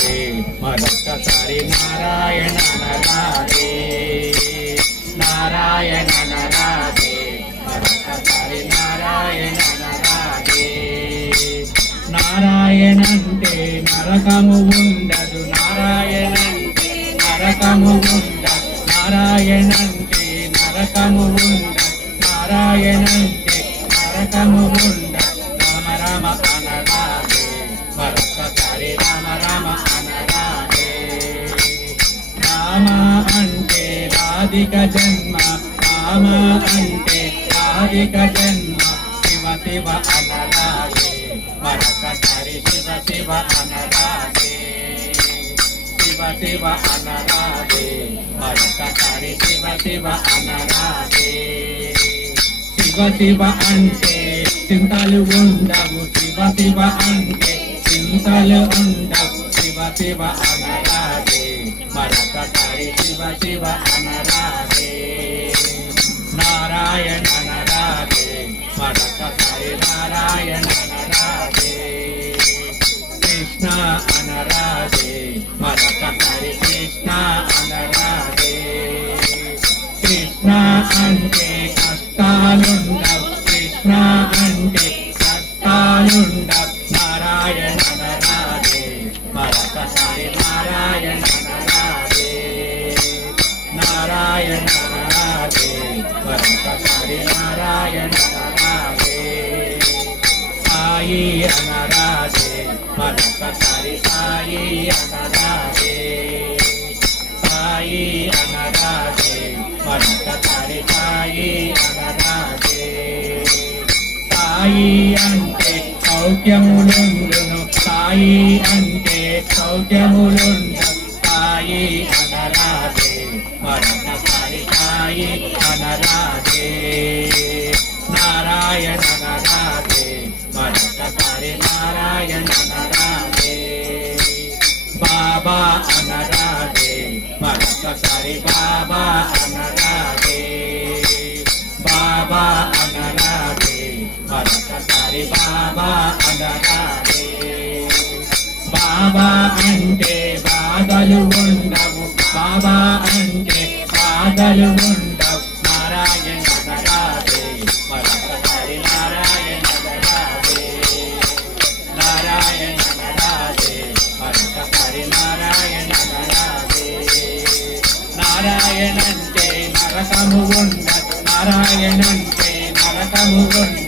నరాదే మరొక్కసారి నారాయణ నరాదే నారాయణ నరాదే మరొక్కసారి నారాయణ నరాదే నారాయణంటే నరకము ఉండదు నారాయణంటే నరకము ఉండదు నారాయణంటే నరకము ఉండదు నారాయణంటే నరకము ఉండదు రామ రామ అనరాదే మరొక్కసారి రామ రామ అనరాదే రామ అంటే రాధిక జన్మ రామ అంటే రాధిక జన్మ శివ శివ అనరాదే మరొక్కసారి శివ శివ అనరాదే శివ శివ అనరాదే మరొక్కసారి శివ శివ అనరాదే శివ శివ అంటే చింతలు ఉండవు శివ శివ అంటే చింతలు ఉండవు శివ శివ అనరాదే మరొక్కసారి శివ శివ అనరాదే నారాయణ అనరాదే మరొక్కసారి నారాయణ అనరాదే కృష్ణ అనరాదే మరొక్కసారి కృష్ణ అనరాదే కృష్ణ అంటే కష్టాలుండవు కృష్ణ అంటే కష్టాలుండవు నారాయణ అనరాదే మరొక్కసారి నారాయణ అనరాదే నారాయణ అనరాదే మరొక్కసారి నారాయణ అనరాదే సాయి అనరాదే మరొక్కసారి సాయి అనరాదే సాయి అనరాదే మరొక్కసారి సాయి అనరాదే సాయి అంటే సౌఖ్యములుండును సాయి అంటే సౌఖ్యములుండు సాయి అనరాదే మరొక్కసారి సాయి అనరాదే నారాయణ అనరాదే మరొక్కసారి నారాయణ అనరాదే బాబా అనరాదే మరొక్కసారి బాబా అనరాదే బాబా అనరాదే మరొక్కసారి బాబా అనరాదే బాబా అంటే బాధలు ఉండవు బాబా అంటే బాధలు ఉండవు నారాయణ అనరాదే మరొక్కసారి నారాయణ అనరాదే నారాయణ అనరాదే మరొక్కసారి నారాయణ అనరాదే నారాయణంటే నరకము ఉండదు నారాయణంటే నరకము ఉండదు